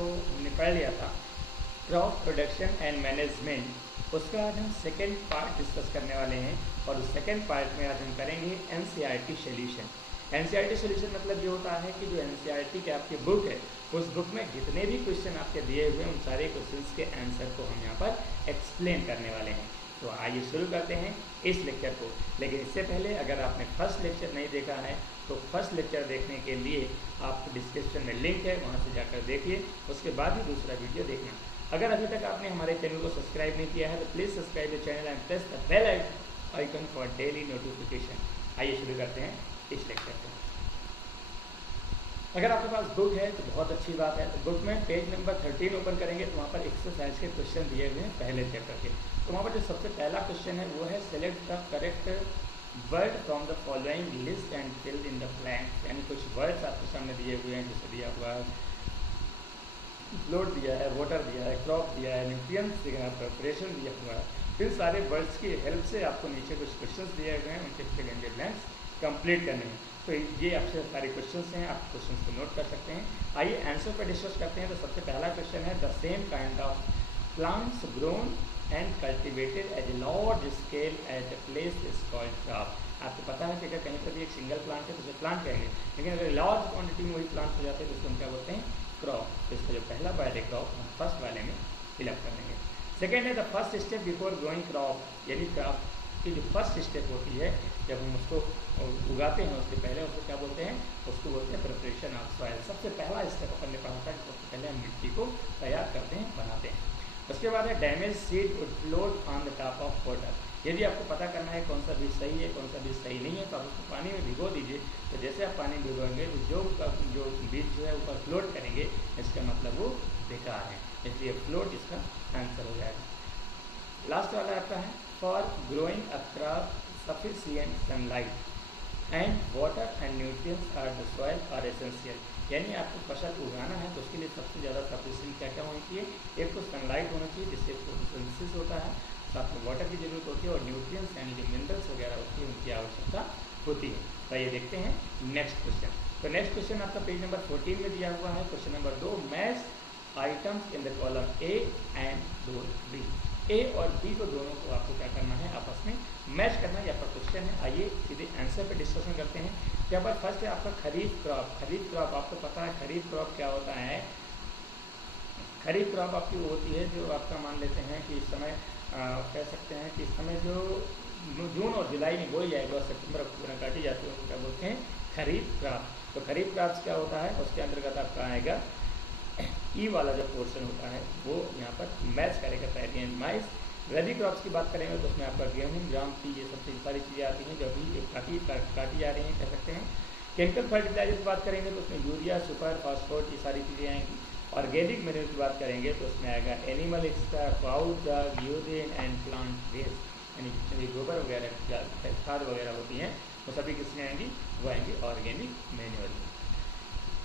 को हमने पढ़ लिया था क्रॉप प्रोडक्शन एंड मैनेजमेंट, उसका आज हम सेकेंड पार्ट डिस्कस करने वाले हैं। और उस सेकेंड पार्ट में आज हम करेंगे एनसीईआरटी सॉल्यूशन। एनसीईआरटी सॉल्यूशन मतलब ये होता है कि जो एनसीईआरटी की आपकी बुक है उस बुक में जितने भी क्वेश्चन आपके दिए हुए हैं उन सारे क्वेश्चंस के आंसर को हम यहाँ पर एक्सप्लेन करने वाले हैं। तो आइए शुरू करते हैं इस लेक्चर को। लेकिन इससे पहले अगर आपने फर्स्ट लेक्चर नहीं देखा है तो फर्स्ट लेक्चर देखने के लिए आपको डिस्क्रिप्शन में लिंक है, वहाँ से जाकर देखिए, उसके बाद ही दूसरा वीडियो देखना। अगर अभी तक आपने हमारे चैनल को सब्सक्राइब नहीं किया है तो please subscribe the channel and press the bell icon for daily notification. आइए शुरू करते हैं इस लेक्चर को। अगर आपके पास बुक है तो बहुत अच्छी बात है। तो बुक में पेज नंबर 13 ओपन करेंगे तो वहाँ पर एक्सरसाइज के क्वेश्चन दिए हुए हैं पहले चैप्टर के। तो वहाँ पर जो सबसे पहला क्वेश्चन है वो है select the correct word from the following list and fill in the blanks. यानी कुछ वर्ड्स आपके सामने दिए हुए हैं, जैसे दिया हुआ है फ्लोट दिया है, वाटर दिया है, क्रॉप दिया है, न्यूट्रिएंट्स दिया है, प्रिपरेशन दिया हुआ है। फिर सारे वर्ड्स की हेल्प से आपको नीचे कुछ क्वेश्चंस दिए हुए हैं, उनके fill in the blanks complete करने हैं। तो ये आपसे सारे क्वेश्चंस हैं, आप क्वेश्चंस को नोट कर सकते हैं। आइए आंसर पर डिस्कस करते हैं। तो सबसे पहला क्वेश्चन है the same kind of plants grown and cultivated at a large scale at a place is called crop. आपको पता है कि अगर कहीं पर भी एक सिंगल प्लांट है तो उसे प्लांट कहेंगे, लेकिन अगर लार्ज क्वांटिटी में वही प्लांट हो जाते हैं तो उसको हम क्या बोलते हैं? क्रॉप। तो इसका जो पहला वर्ड है क्रॉप, हम फर्स्ट वाले में फिलअप कर देंगे। सेकेंड है the first step before growing crop, यानी क्रॉप की जो फर्स्ट स्टेप होती है जब हम उसको उगाते हैं उसके पहले उसको क्या बोलते हैं? उसको बोलते हैं प्रिपरेशन ऑफ सॉइल। सबसे पहला स्टेप अपन ने पढ़ा था कि सबसे पहले हम मिट्टी को तैयार करते हैं, बनाते हैं। उसके बाद है damage seed would float on the top of water. यदि आपको पता करना है कौन सा बीज सही है कौन सा बीज सही नहीं है तो आप उसको पानी में भिगो दीजिए। तो जैसे आप पानी भिगोएंगे तो जो बीज जो है ऊपर फ्लोट करेंगे, इसका मतलब वो बेकार है, इसलिए फ्लोट इसका आंसर हो जाएगा। लास्ट वाला आपका है for growing a crop sufficient sunlight and water and nutrients are the soil are essential. यानी आपको फसल उगाना है तो उसके लिए सबसे ज़्यादा सफिशिएंट क्या क्या होनी चाहिए? एक तो सनलाइट होना चाहिए जिससे फोटोसिंथेसिस होता है, साथ में वाटर की जरूरत होती है और न्यूट्रिएंट्स यानी जो मिनरल्स वगैरह होती है उनकी आवश्यकता होती है। तो ये देखते हैं नेक्स्ट क्वेश्चन। तो नेक्स्ट क्वेश्चन आपका पेज नंबर 14 में दिया हुआ है। Question number 2 match items in the column A and B. A और बी को दोनों को आपको क्या करना है? आपस में मैच करना। ये आपका क्वेश्चन है। आइए सीधे आंसर पे डिस्कशन करते हैं। यहाँ पर फर्स्ट है आपका खरीफ क्रॉप। खरीफ क्रॉप आपको पता है खरीफ क्रॉप क्या होता है? खरीफ क्रॉप आपकी वो होती है जो आपका मान लेते हैं कि इस समय कह सकते हैं कि इस समय जो जून और जुलाई में बोई जाएगी और सितंबर अक्टूबर में काटी जाती है उसको क्या बोलते हैं? खरीफ क्रॉप। तो खरीफ क्रॉप क्या होता है? उसके अंतर्गत आपका आएगा ई वाला जो पोर्शन होता है वो यहाँ पर मैच करेगा paddy and mice. Rabi crops की बात करेंगे तो उसमें आपका गेहूँ, ग्राम, ये सब सारी चीज़ें आती हैं जो अभी काटी जा रही हैं, कह सकते हैं। केमिकल फर्टिलाइजर की बात करेंगे तो उसमें यूरिया, सुपर, फॉस्फोरेट, ये सारी चीज़ें आएंगी। ऑर्गेनिक मैन्योर की बात करेंगे तो उसमें आएगा एनिमल एक्स्ट्रा, पाउड, यूरिन एंड प्लांट वेस्ट, यानी जितने भी गोबर वगैरह खाद वगैरह होती हैं वो सभी किसमें आएंगी? वो आएंगी ऑर्गेनिक मैन्योर में।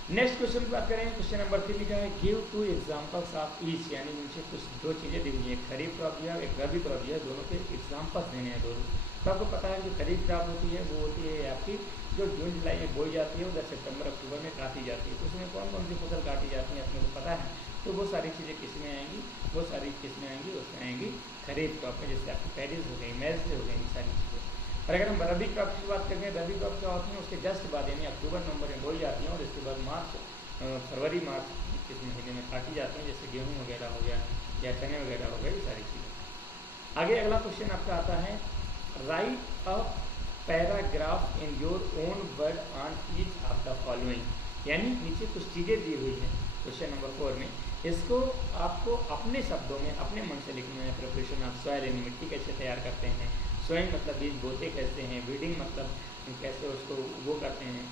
नेक्स्ट क्वेश्चन की बात करें, क्वेश्चन नंबर 3 लिखा है गिव 2 एग्जाम्पल्स ऑफ ईच। यानी मुझे कुछ दो चीज़ें दी हुई है, खरीफ क्रॉप दिया एक रबी क्रॉप दिया, दोनों के एग्जाम्पल्स देने हैं दोनों। तो आपको पता है जो खरीफ क्रॉप होती है वो होती है आपकी जो जून जुलाई में बोई जाती है, उधर सितंबर अक्टूबर में काटी जाती है। तो उसमें कौन कौन सी फसल काटी जाती है अपने को पता है। तो वो सारी चीज़ें किस में आएंगी? वो सारी किस में आएंगी? उसमें आएंगी खरीफ क्रॉप में, जैसे आपकी पैडीज हो गई, मैज हो गई, सारी चीज़ें। और अगर हम रबी क्रॉप की बात करें, रबी क्रॉप क्या होती है? उसके जस्ट बाद यानी अक्टूबर नवंबर में बोई जाती है और इसके बाद फरवरी मार्च इस महीने में काटी जाती हैं, जैसे गेहूँ वगैरह हो गया या चने वगैरह हो गए, ये सारी चीज़ें। आगे अगला क्वेश्चन आपका आता है right a paragraph in your own word on each of the following. यानी नीचे कुछ चीज़ें दी हुई हैं क्वेश्चन नंबर 4 में, इसको आपको अपने शब्दों में अपने मन से लिखना है। प्रिपरेशन ऑफ सॉइल यानी मिट्टी कैसे तैयार करते हैं, सोइंग मतलब बीज बोते कैसे हैं, बीडिंग मतलब कैसे उसको वो करते हैं,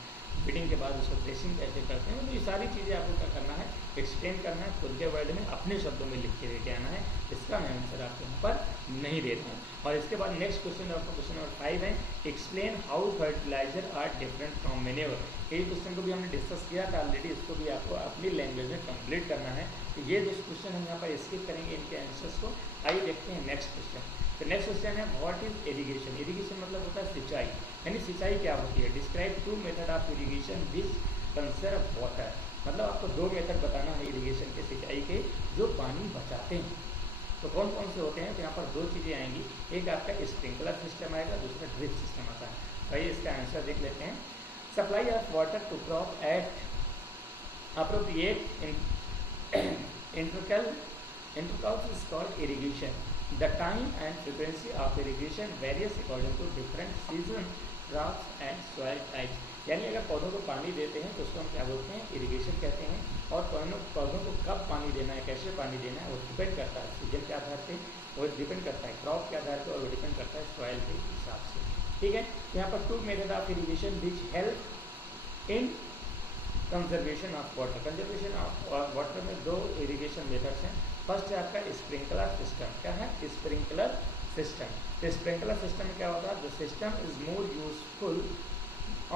फीडिंग के बाद उसको ड्रेसिंग कैसे करते हैं। तो ये सारी चीज़ें आपको क्या करना है? एक्सप्लेन करना है, खुद के वर्ड में अपने शब्दों में लिख के लेके आना है। इसका मैं आंसर आपको यहाँ पर नहीं देता हूँ। और इसके बाद नेक्स्ट क्वेश्चन आपका क्वेश्चन नंबर 5 है explain how fertiliser are different from manure. ये क्वेश्चन को भी हमने डिस्कस किया था ऑलरेडी, इसको भी आपको अपनी लैंग्वेज में कंप्लीट करना है। तो ये जो क्वेश्चन हम यहाँ पर स्किप करेंगे इनके आंसर्स को। आइए देखते हैं नेक्स्ट क्वेश्चन। तो नेक्स्ट क्वेश्चन है व्हाट इज इरिगेशन। इरिगेशन मतलब होता है सिंचाई, यानी सिंचाई क्या होती है? Describe 2 method of irrigation which conserve water. मतलब आपको 2 मेथड बताना है इरिगेशन के सिंचाई के जो पानी बचाते हैं। तो कौन कौन से होते हैं? तो यहाँ पर दो चीज़ें आएंगी, एक आपका स्प्रिंकलर सिस्टम आएगा, दूसरा ड्रिप सिस्टम आता है। तो इसका आंसर देख लेते हैं। Supply of water to crop at appropriate intervals is called irrigation. The time and frequency of irrigation varies according to different season, crops and soil types. यानी अगर पौधों को पानी देते हैं तो उसको हम क्या बोलते हैं? इरिगेशन कहते हैं। और पौधों को कब पानी देना है, कैसे पानी देना है, वो डिपेंड करता है सीजन के आधार पे, वो डिपेंड करता है क्रॉप के आधार पे, और वो डिपेंड करता है सॉइल के हिसाब से। ठीक है, यहाँ पर two method of irrigation which help in conservation of water. Conservation of water में दो इरिगेशन मेथड्स हैं। फर्स्ट है आपका स्प्रिंकलर सिस्टम। क्या है? Sprinkler system. तो स्प्रिंकलर सिस्टम में क्या होता है? The system is more useful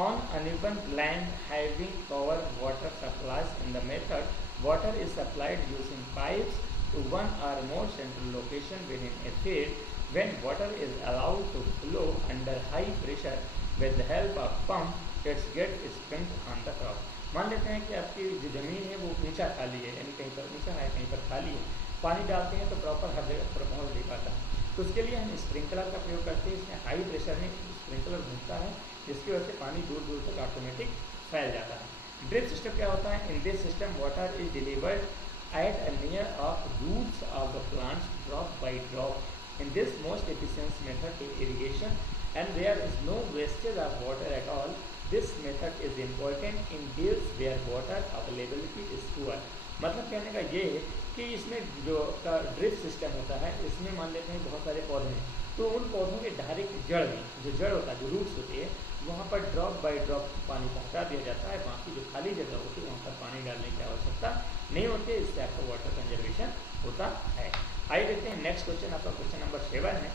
on uneven land having cover water supplies. In the method water is supplied using pipes to one or more central location within a field. When water is allowed to flow under high pressure with the help of pump, it gets spent on the crop. मान लेते हैं कि आपकी जो ज़मीन है वो नीचा खाली है, यानी कहीं पर नीचा है, कहीं पर खाली है, पानी डालते हैं तो प्रॉपर हर जगह प्रभाव दे पाता है। तो उसके लिए हम स्प्रिंकलर का प्रयोग करते हैं। इसमें हाई प्रेशर में स्प्रिंकलर घूमता है, जिसकी वजह से पानी दूर दूर तक ऑटोमेटिक फैल जाता है। ड्रिप सिस्टम क्या होता है? In this system water is delivered at a near of roots of the plants drop by drop. In this most efficient method is irrigation and there is no wastage of water at all. This method is important in fields where water availability is poor. मतलब कहने का ये है कि इसमें जो drip system होता है, इसमें मान लेते हैं बहुत सारे पौधे हैं, तो उन पौधों के डायरेक्ट जड़ में जो जड़ होता है, जो रूट्स होती है, वहाँ पर ड्रॉप बाय ड्रॉप पानी पहुँचा दिया जाता है। बाकी जो खाली जगह होती है वहाँ पर पानी डालने की आवश्यकता नहीं होती है। इससे आपका वाटर कंजर्वेशन होता है। आइए देखते हैं नेक्स्ट क्वेश्चन। आपका क्वेश्चन नंबर 7 है।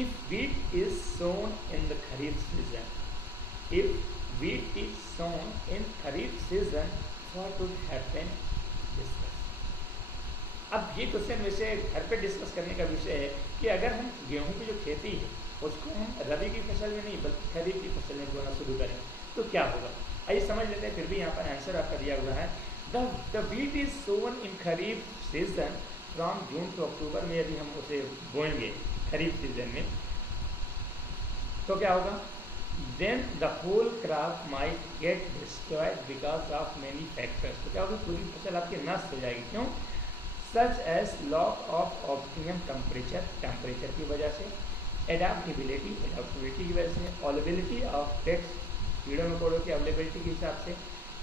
If wheat is sown in the kharif season, if wheat is sown in kharif season, what would happen? Discuss. अब ये क्वेश्चन वैसे घर पे डिस्कस करने का विषय है कि अगर हम गेहूं की जो खेती है उसको हम रबी की फसल में नहीं बल्कि खरीफ की फसल में बोना शुरू करें तो क्या होगा? आइए समझ लेते हैं। फिर भी यहाँ पर आंसर आपका दिया हुआ है। The wheat is sown in kharif season from June to October में। यदि हम उसे बोएंगे खरीफ सीजन में तो क्या होगा? Then the whole crop might get destroyed because of many factors. तो क्या होगा? पूरी फसल आपकी नष्ट हो जाएगी। क्यों? Such as loss of optimum temperature की वजह से, एडाप्टेबिलिटी की वजह से, अवेलेबिलिटी ऑफ पेट्स, कीड़ों मकोड़ों की अवेलेबिलिटी के हिसाब से,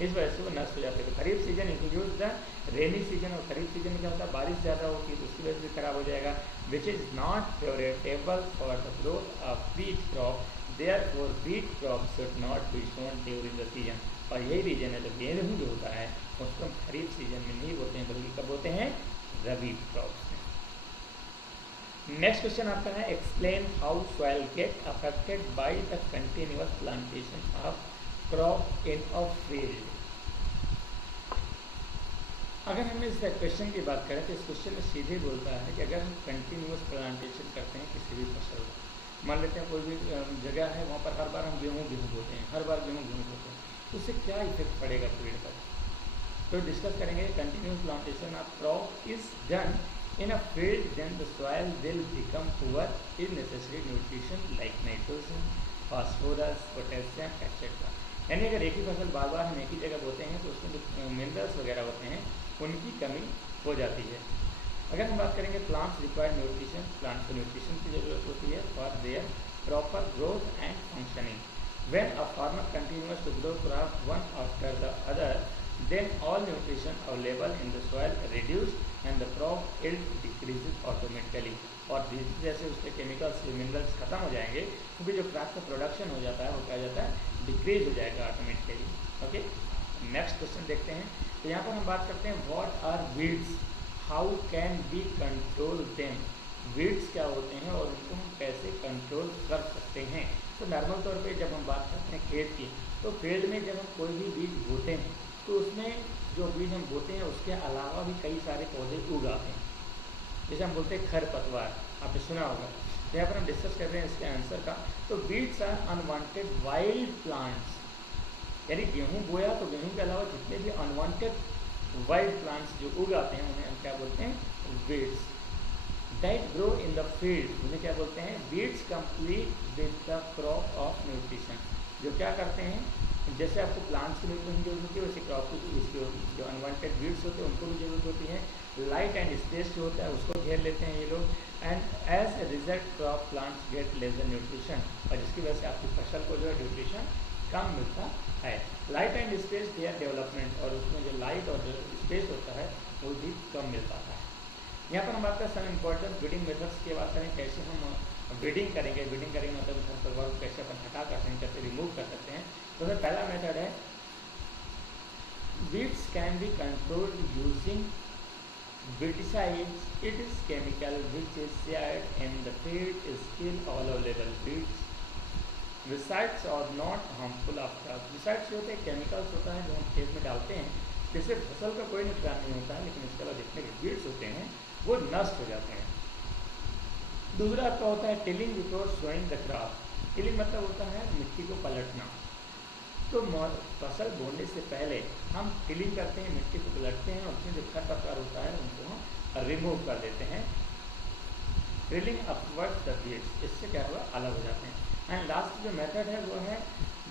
इस वजह से वो नष्ट हो जाते हैं। तो kharif season include the rainy season. और खरीफ सीजन में क्या होता है? बारिश ज़्यादा होती है तो उसकी वजह से खराब हो जाएगा। Which is not favourable for the growth of wheat crop, therefore wheat crop should not be sown during the season. और यही रीजन है जब गेहूँ जो होता है उसको हम खरीफ सीजन में नहीं बोते हैं बल्कि कब बोते हैं? रबी क्रॉप्स में। नेक्स्ट क्वेश्चन आता है। Explain how soil get affected by the continuous plantation of crop in a field. अगर हम इस क्वेश्चन की बात करें तो इस क्वेश्चन में सीधे बोलता है कि अगर हम कंटिन्यूअस प्लांटेशन करते हैं किसी भी फसल को, मान लेते हैं कोई भी जगह है वहाँ पर हर बार हम गेहूँ बोते हैं, हर बार गेहूँ बोते हैं, तो उससे क्या इफेक्ट पड़ेगा फील्ड पर? तो डिस्कस करेंगे। Continuous plantation of crop is done in a field, then the soil will become poor in necessary nutrition like nitrogen, phosphorus, potassium, etc. यानी अगर एक ही फसल बार बार हम एक ही जगह बोते हैं तो उसमें जो मिनरल्स वगैरह होते हैं उनकी कमी हो जाती है। अगर हम बात करेंगे प्लांट्स रिक्वायर्ड न्यूट्रिशन, प्लांट्स को न्यूट्रिशन की जरूरत होती है for their proper growth and functioning. When a farmer continuous to grow crop one after the other, then all nutrition available in the soil reduced and the crop yield decreases automatically। और जैसे जैसे उसके chemicals minerals खत्म हो जाएंगे क्योंकि जो crop का प्रोडक्शन हो जाता है वो क्या हो जाता है? डिक्रीज हो जाएगा ऑटोमेटिकली। ओके, नेक्स्ट क्वेश्चन देखते हैं। तो यहाँ पर हम बात करते हैं what are weeds, how can we control them. Weeds क्या होते हैं और उनको हम कैसे कंट्रोल कर सकते हैं? तो नॉर्मल तौर पे जब हम बात करते हैं खेत की, तो फील्ड में जब हम कोई भी बीज बोते हैं तो उसमें जो बीज हम बोते हैं उसके अलावा भी कई सारे पौधे उग आते हैं, जैसे हम बोलते हैं खरपतवार, आपने सुना होगा। तो यहाँ पर हम डिस्कस कर रहे हैं इसके आंसर का। तो weeds are unwanted wild plants, यानी गेहूँ बोया तो गेहूँ के अलावा जितने भी अनवांटेड वाइल्ड प्लांट्स जो उगाते हैं उन्हें हम क्या बोलते हैं? Weeds. That grow in the field, उन्हें क्या बोलते हैं? Weeds complete with the crop of nutrition, जो क्या करते हैं, जैसे आपको प्लांट्स की न्यूट्रिशन की जरूरत होती है वैसे क्रॉप को उसके जो अनवांटेड वीड्स होते हैं उनको भी जरूरत होती है। लाइट एंड स्पेस जो होता है उसको घेर लेते हैं ये लोग, and as a result crop plants get lesser nutrition, और जिसकी वजह से आपकी फसल को जो है न्यूट्रिशन कम मिलता है। Light and space their development, और उसमें जो लाइट और जो स्पेस होता है वो भी कम मिल पाता है। यहाँ पर हम बात करें सम इम्पोर्टेंट ब्रीडिंग मेथड्स की बात करें, कैसे हम ब्रीडिंग करेंगे। ब्रीडिंग करेंगे मतलब खरपतवार को कैसे अपन हटा सकते हैं, कैसे रिमूव कर सकते हैं। तो फिर पहला मेथड है weeds can be controlled using weedicides. It is chemical which is shared in the field is still all available. Weedicides are not harmful after. Weedicides जो होते हैं केमिकल्स होता है जो हम खेत में डालते हैं, जिससे फसल का कोई नुकसान नहीं होता है, लेकिन इसके अलावा जितने भी वीड्स होते हैं वो नष्ट हो जाते हैं। दूसरा आपका होता है tilling before sowing the crop. Tilling मतलब होता है मिट्टी को पलटना। तो फसल बोने से पहले हम टिलिंग करते हैं, मिट्टी को पलटते हैं और उसमें जो खरपतवार होता है उनको हम रिमूव कर देते हैं। ड्रिलिंग अपवर्ड द वीड्स, इससे क्या हुआ? अलग हो जाते हैं। एंड लास्ट जो मेथड है वो है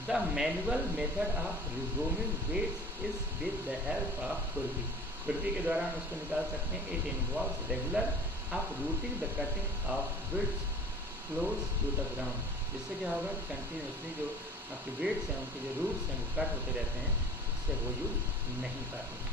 the manual method of removing weeds is with the help of khurpi. खुरपी के द्वारा हम इसको निकाल सकते हैं। It involves regular of rooting the cutting of weeds close to the ground, जिससे क्या होगा? कंटिन्यूसली जो आपके वीड्स हैं उनके जो रूट्स हैं वो कट होते रहते हैं, इससे वो यूज नहीं पाते हैं।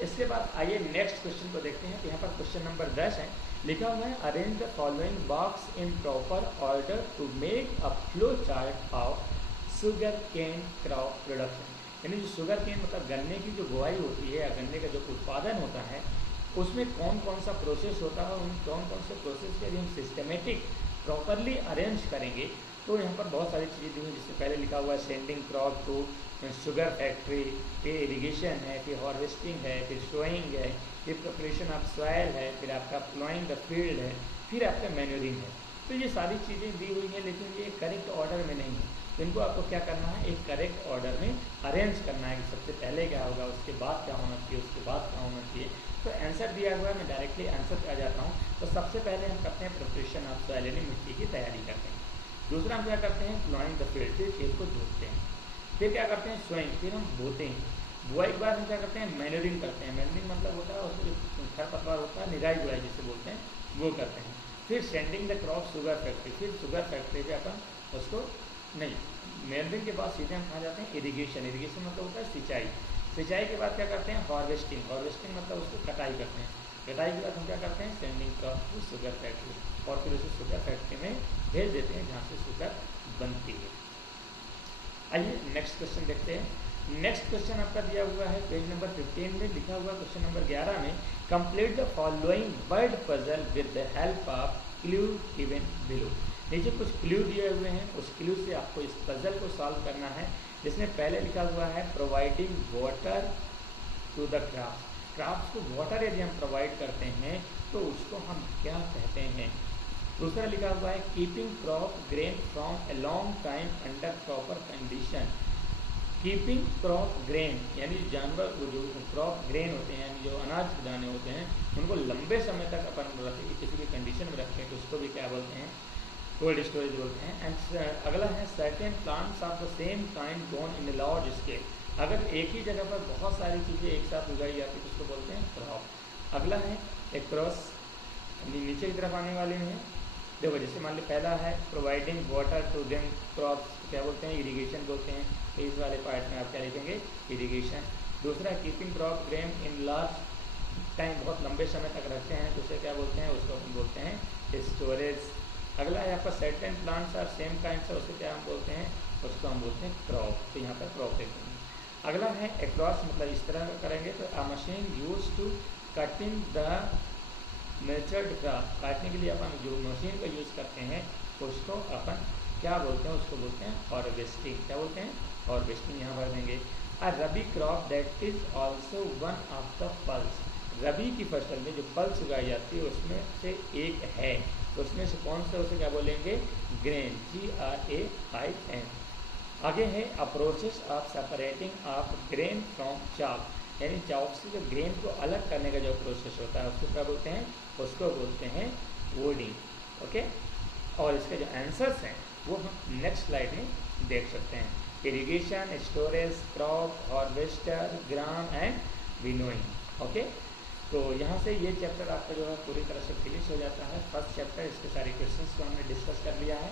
इसके बाद आइए नेक्स्ट क्वेश्चन को देखते हैं। तो यहाँ पर क्वेश्चन नंबर 10 है, लिखा हुआ है arrange the following box in proper order to make a flow chart of sugar cane crop production. यानी जो शुगर केन मतलब गन्ने की जो बुआई होती है या गन्ने का जो उत्पादन होता है उसमें कौन कौन सा प्रोसेस होता है, उन कौन कौन से प्रोसेस के यदि हम सिस्टमेटिक प्रॉपरली अरेंज करेंगे तो यहाँ पर बहुत सारी चीज़ें दी हुई, जिससे पहले लिखा हुआ है sending crop to sugar factory, फिर इरिगेशन है, फिर हार्वेस्टिंग है, फिर सोइंग है, फिर प्रिपरेशन ऑफ सॉइल है, फिर आपका प्लॉइंग द फील्ड है, फिर आपका मैन्योरिंग है। तो ये सारी चीज़ें दी हुई हैं, लेकिन ये करेक्ट ऑर्डर में नहीं है। तो इनको आपको क्या करना है? एक करेक्ट ऑर्डर में अरेंज करना है कि सबसे पहले क्या होगा, उसके बाद क्या होना चाहिए, उसके बाद क्या होना चाहिए। तो आंसर दिया हुआ है, मैं डायरेक्टली आंसर पे आ जाता हूँ। तो सबसे पहले हम करते हैं प्रिपरेशन ऑफ सॉइल, यानी मिट्टी की तैयारी करते हैं। दूसरा हम क्या करते हैं? प्लॉइंग द फील्ड, फिर खेत को जोतते हैं। फिर क्या करते हैं? सोइंग, फिर हम बोते हैं। बुआई के बाद हम क्या करते हैं? मैन्योरिंग करते हैं। मैन्योरिंग मतलब होता है उसमें जो खरपतवार होता है, निराई गुड़ाई जिसे बोलते हैं, वो करते हैं। फिर sending the crop sugar factory, फिर शुगर फैक्ट्री पे अपन उसको नहीं, मैन्योरिंग के बाद सीधे हम कहाँ जाते हैं? इरिगेशन। इरिगेशन मतलब होता है सिंचाई। सिंचाई के बाद क्या करते हैं? हार्वेस्टिंग। हार्वेस्टिंग मतलब उसको कटाई करते हैं। कटाई के बाद हम क्या करते हैं? Sending crop to sugar factory, और फिर उसे शुगर फैक्ट्री में भेज देते हैं जहाँ से शुगर बनती है। आइए नेक्स्ट क्वेश्चन देखते हैं। नेक्स्ट क्वेश्चन आपका दिया हुआ है पेज नंबर 15 में, लिखा हुआ क्वेश्चन नंबर 11 में, complete the following word puzzle with the help of clue given below. नीचे कुछ क्लू दिए हुए हैं, उस क्लू से आपको इस पजल को सॉल्व करना है, जिसमें पहले लिखा हुआ है providing water to the crops. Crops को वाटर यदि हम प्रोवाइड करते हैं तो उसको हम क्या कहते हैं? दूसरा लिखा हुआ है keeping crop grain from a long time under proper condition. Keeping crop grain यानी जानवर जो क्रॉप ग्रेन होते हैं, यानी जो अनाज के दाने होते हैं, उनको लंबे समय तक अपन रखें, किसी भी कंडीशन में रखें, तो उसको भी क्या बोलते हैं? कोल्ड स्टोरेज बोलते हैं। एंड अगला है certain plants of the same kind grown in large scale. अगर एक ही जगह पर बहुत सारी चीज़ें एक साथ उगाई जाती है तो उसको बोलते हैं क्रॉप। अगला है एक्रॉस, नीचे की तरफ आने वाले हैं। देखो जैसे मान लो पहला है providing water to them crops, क्या बोलते हैं? इरिगेशन बोलते हैं। तो इस वाले पार्ट में आप क्या लिखेंगे? इरिगेशन। दूसरा है keeping crop grain in large time, बहुत लंबे समय तक रखते हैं तो उसे क्या बोलते हैं? उसको हम बोलते हैं स्टोरेज। अगला है आपका certain plants are same kind, उसे क्या हम बोलते हैं? उसको हम बोलते हैं क्रॉप। तो यहाँ पर क्रॉप देखेंगे। अगला है एक्रॉस, मतलब इस तरह करेंगे तो a machine use to cutting the matured grass. काटने के लिए अपन जो मशीन का यूज़ करते हैं उसको अपन क्या बोलते हैं? उसको बोलते हैं हार्वेस्टिंग। क्या बोलते हैं? हार्वेस्टिंग। यहाँ भर देंगे। A rabi crop that is also one of the pulse. Rabi की फसल में जो पल्स उगाई जाती है उसमें से एक है, उसमें से कौन सा? उसे क्या बोलेंगे? Grain, GRAIN। आगे है a process of separating of grain from चाप। यानी जॉब से जो ग्रेन को अलग करने का जो प्रोसेस होता है उसको क्या बोलते हैं, उसको बोलते हैं वोडिंग। ओके, और इसके जो आंसर्स हैं वो हम नेक्स्ट स्लाइड में देख सकते हैं। Irrigation, storage, crop, harvester, gram and winnowing. Okay, तो यहाँ से ये चैप्टर आपका जो है पूरी तरह से फिनिश हो जाता है। फर्स्ट चैप्टर, इसके सारे क्वेश्चंस को हमने डिस्कस कर लिया है।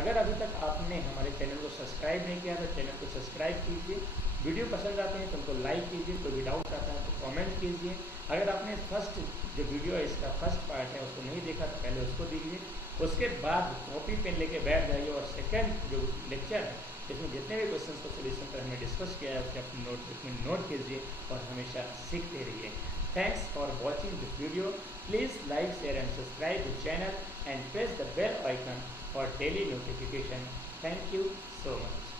अगर अभी तक आपने हमारे चैनल को सब्सक्राइब नहीं किया तो चैनल को सब्सक्राइब कीजिए। वीडियो पसंद आते हैं तो उनको लाइक कीजिए, कोई भी डाउट आता है तो कमेंट कीजिए। अगर आपने फर्स्ट जो वीडियो है इसका फर्स्ट पार्ट है उसको नहीं देखा तो पहले उसको दीजिए, उसके बाद कॉपी पेन लेके बैठ जाइए और सेकेंड जो लेक्चर है इसमें जितने भी क्वेश्चन को सोल्यूशन पर हमने डिस्कस किया है उसके अपने नोटबुक में नोट कीजिए और हमेशा सीखते रहिए। Thanks for watching this video. Please like, share and subscribe the channel and press the bell icon for daily notification. Thank you so much.